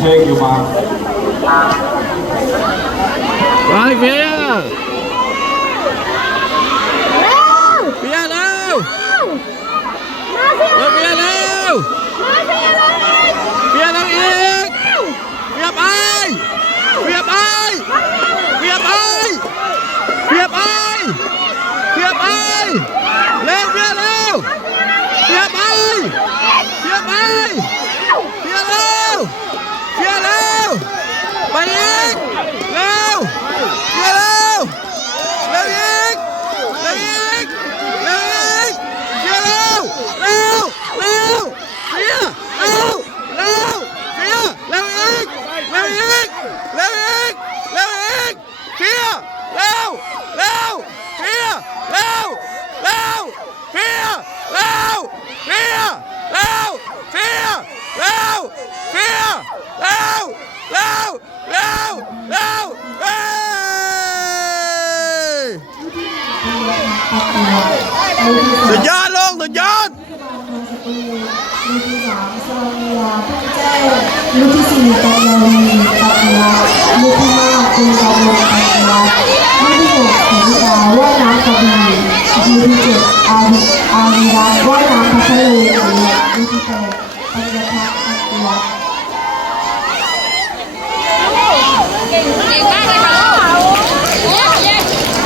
เพลงอยู่มาไปเฟียเฟียเร็วเฟียเร็วเฟียเร็วอีกเฟียไปเฟียไปเฟียไปเฟียไปเฟียไปเร็วเฟียเร็วเฟียไปเฟียไปเฟียเร็วเฟียเร็วไปอีกเร็วเฟียเร็วเร็วอีกเร็วอีกเร็วอีกเฟียเร็วเร็วเร็วเฟียเร็วเร็วเฟียเร็วอีกเร็วอีกเร็วอีกเร็วอีกเฟียเร็วเร็วเฟียเร็วเร็วเฟียเร็วเฟียเร็วเฟียเร็วเฟียเร็วเร็วเร็วเร็วเฮ้ยสุดยอดลงสุดยอดลูกที่สามสราวียาพุ่งแจ้งลูกที่สี่กัลยาณีปัตยาลูกที่ห้าคุณกำลังปัตยาลูกที่หกขุนดาว่ายน้ำกระบี่ลูกที่เจ็ดอารีรัตน์ว่ายน้ำพัทลุงลูกที่แปดปัญญาพัฒน์ปัตยา